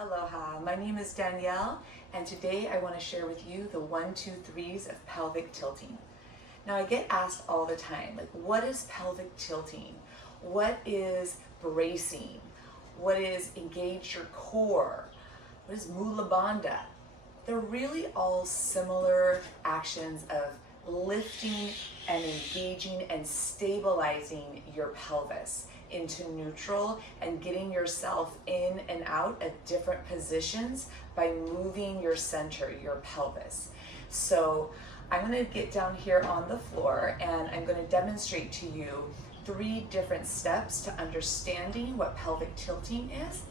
Aloha, my name is Danielle, and today I want to share with you the 1, 2, 3s of pelvic tilting. Now I get asked all the time, like, what is pelvic tilting? What is bracing? What is engage your core? What is mula bandha? They're really all similar actions of lifting and engaging and stabilizing your pelvis into neutral and getting yourself in and out of different positions by moving your center, your pelvis. So I'm going to get down here on the floor and I'm going to demonstrate to you 3 different steps to understanding what pelvic tilting is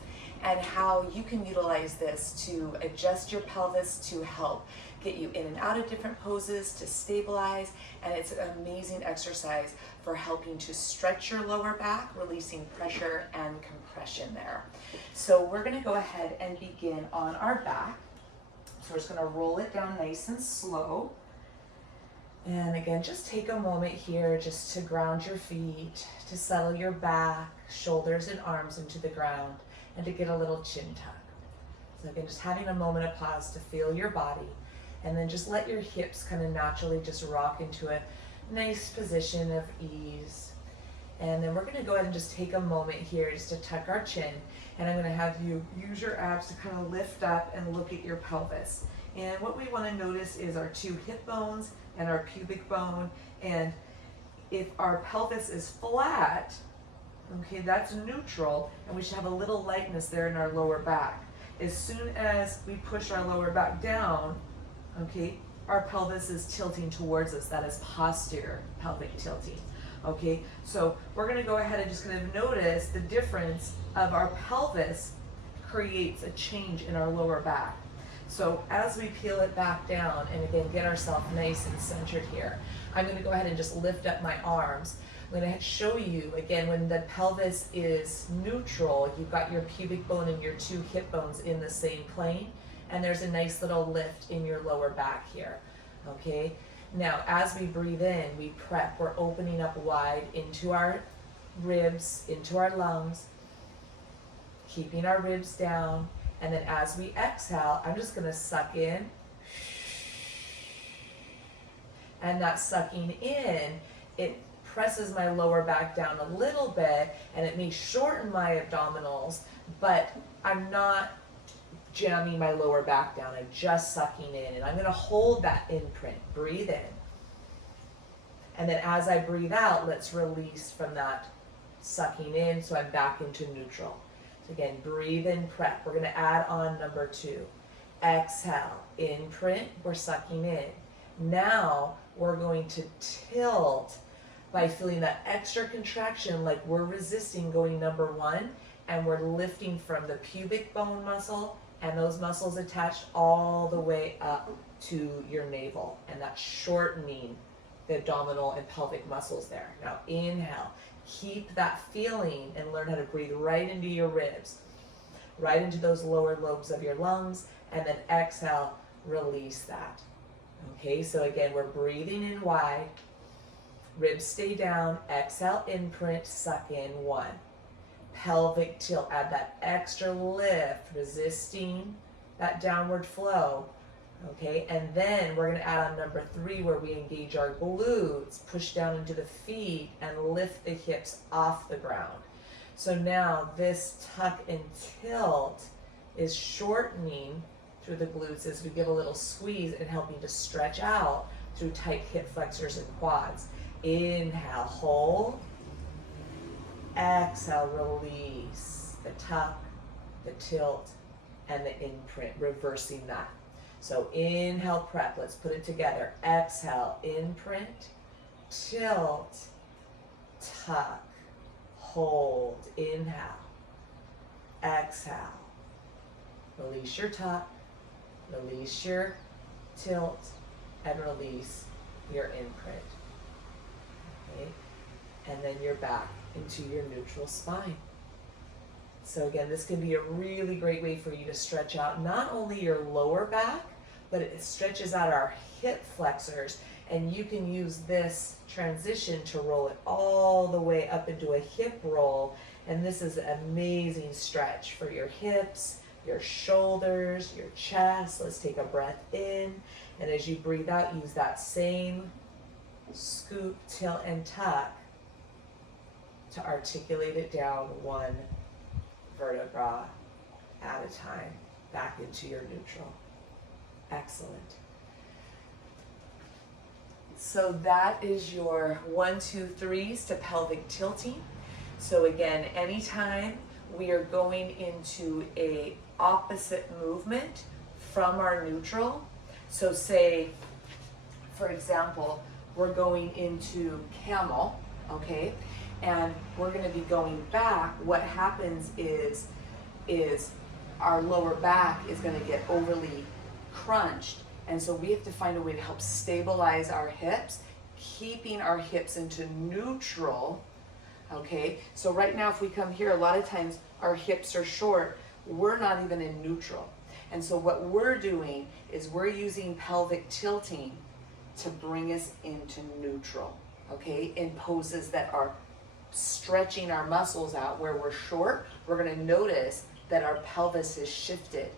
and how you can utilize this to adjust your pelvis to help get you in and out of different poses, to stabilize, and it's an amazing exercise for helping to stretch your lower back, releasing pressure and compression there. So we're gonna go ahead and begin on our back. So we're just gonna roll it down nice and slow. And again, just take a moment here just to ground your feet, to settle your back, shoulders and arms into the ground, and to get a little chin tuck. So again, just having a moment of pause to feel your body, and then just let your hips kind of naturally just rock into a nice position of ease. And then we're gonna go ahead and just take a moment here just to tuck our chin, and I'm gonna have you use your abs to kind of lift up and look at your pelvis. And what we wanna notice is our 2 hip bones and our pubic bone, and if our pelvis is flat, okay, that's neutral, and we should have a little lightness there in our lower back. As soon as we push our lower back down, okay, our pelvis is tilting towards us. That is posterior pelvic tilting. Okay, so we're going to go ahead and just kind of notice the difference of our pelvis creates a change in our lower back. So as we peel it back down and again get ourselves nice and centered here, I'm going to go ahead and just lift up my arms. I'm going to show you again when the pelvis is neutral, you've got your pubic bone and your 2 hip bones in the same plane, and there's a nice little lift in your lower back here. Okay, now as we breathe in, we prep, we're opening up wide into our ribs, into our lungs, keeping our ribs down, and then as we exhale, I'm just going to suck in, and that sucking in, it presses my lower back down a little bit, and it may shorten my abdominals, but I'm not jamming my lower back down. I'm just sucking in, and I'm going to hold that imprint. Breathe in, and then as I breathe out, let's release from that sucking in, so I'm back into neutral. So again, breathe in, prep. We're going to add on number 2. Exhale, imprint, we're sucking in. Now we're going to tilt by feeling that extra contraction, like we're resisting going number 1, and we're lifting from the pubic bone muscle and those muscles attached all the way up to your navel, and that's shortening the abdominal and pelvic muscles there. Now inhale, keep that feeling and learn how to breathe right into your ribs, right into those lower lobes of your lungs, and then exhale, release that. Okay, so again, we're breathing in wide, ribs stay down, exhale, imprint, suck in, 1. Pelvic tilt, add that extra lift, resisting that downward flow. Okay, and then we're going to add on number 3 where we engage our glutes, push down into the feet, and lift the hips off the ground. So now this tuck and tilt is shortening through the glutes as we give a little squeeze and helping to stretch out through tight hip flexors and quads. Inhale, hold. Exhale, release the tuck, the tilt, and the imprint, reversing that. So inhale, prep, let's put it together. Exhale, imprint, tilt, tuck, hold, inhale, exhale, release your tuck, release your tilt, and release your imprint. Okay, and then you're back into your neutral spine. So again, this can be a really great way for you to stretch out not only your lower back, but it stretches out our hip flexors, and you can use this transition to roll it all the way up into a hip roll, and this is an amazing stretch for your hips, your shoulders, your chest. Let's take a breath in. And as you breathe out, use that same scoop, tilt, and tuck to articulate it down one vertebra at a time, back into your neutral. Excellent. So that is your 1, 2, 3s to pelvic tilting. So again, anytime we are going into a opposite movement from our neutral, so say, for example, we're going into camel, okay, and we're going to be going back. What happens is our lower back is going to get overly crunched, and so we have to find a way to help stabilize our hips, keeping our hips into neutral. Okay, so right now if we come here, a lot of times our hips are short, we're not even in neutral. And so what we're doing is we're using pelvic tilting to bring us into neutral, okay, in poses that are stretching our muscles out. Where we're short, we're gonna notice that our pelvis is shifted.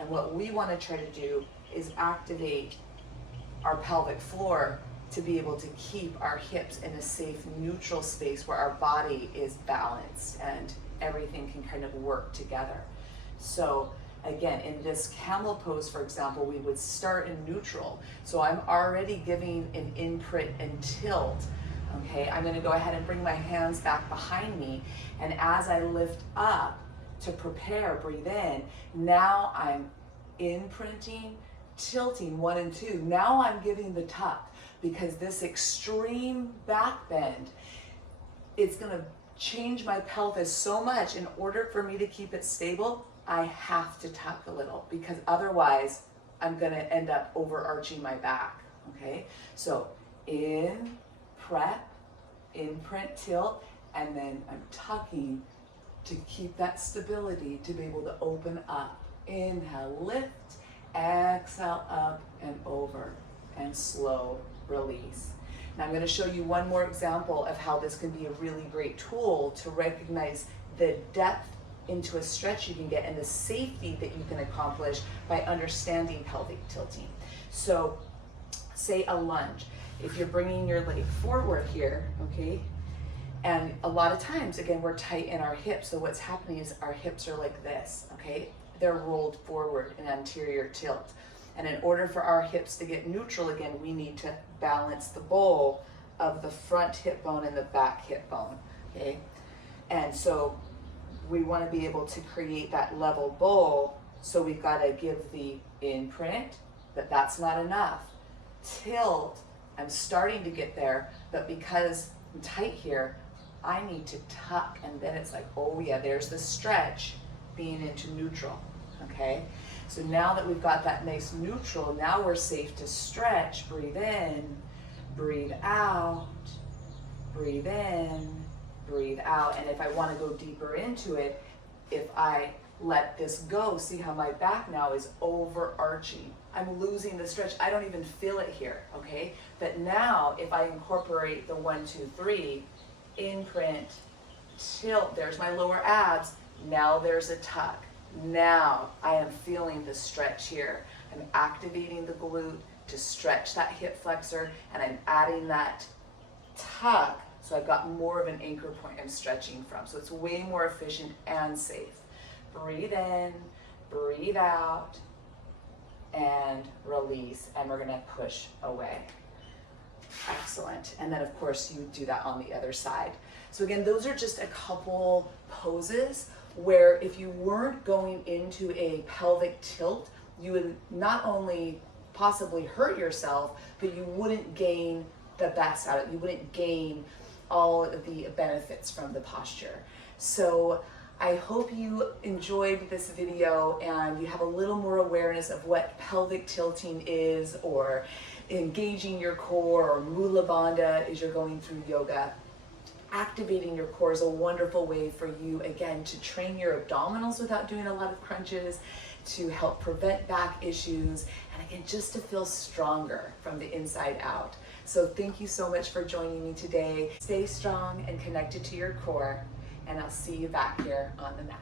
And what we wanna try to do is activate our pelvic floor to be able to keep our hips in a safe neutral space where our body is balanced and everything can kind of work together. So again, in this camel pose, for example, we would start in neutral. So I'm already giving an imprint and tilt. Okay, I'm gonna go ahead and bring my hands back behind me, and as I lift up to prepare, breathe in, now I'm imprinting, tilting 1 and 2. Now I'm giving the tuck, because this extreme back bend, it's gonna change my pelvis so much. In order for me to keep it stable, I have to tuck a little, because otherwise I'm gonna end up overarching my back, okay? So in, prep, imprint, tilt, and then I'm tucking to keep that stability to be able to open up. Inhale, lift, exhale, up and over, and slow release. Now I'm going to show you one more example of how this can be a really great tool to recognize the depth into a stretch you can get and the safety that you can accomplish by understanding pelvic tilting. So say a lunge. If you're bringing your leg forward here, okay, and a lot of times, again, we're tight in our hips, so what's happening is our hips are like this, okay? They're rolled forward in anterior tilt. And in order for our hips to get neutral again, we need to balance the bowl of the front hip bone and the back hip bone, okay? And so we want to be able to create that level bowl, so we've got to give the imprint, but that's not enough. Tilt, I'm starting to get there, but because I'm tight here, I need to tuck, and then it's like, oh yeah, there's the stretch being into neutral, okay? So now that we've got that nice neutral, now we're safe to stretch. Breathe in, breathe out, breathe in, breathe out. And if I want to go deeper into it, if I let this go, see how my back now is overarching. I'm losing the stretch. I don't even feel it here, okay? But now if I incorporate the 1, 2, 3, imprint, tilt, there's my lower abs. Now there's a tuck. Now I am feeling the stretch here. I'm activating the glute to stretch that hip flexor, and I'm adding that tuck, so I've got more of an anchor point I'm stretching from. So it's way more efficient and safe. Breathe in, breathe out, and release, and we're gonna push away. Excellent. And then of course you do that on the other side. So again, those are just a couple poses where if you weren't going into a pelvic tilt, you would not only possibly hurt yourself, but you wouldn't gain the best out of it. You wouldn't gain all of the benefits from the posture. So I hope you enjoyed this video and you have a little more awareness of what pelvic tilting is, or engaging your core, or Mula Bandha as you're going through yoga. Activating your core is a wonderful way for you, again, to train your abdominals without doing a lot of crunches, to help prevent back issues, and again, just to feel stronger from the inside out. So thank you so much for joining me today. Stay strong and connected to your core, and I'll see you back here on the mat.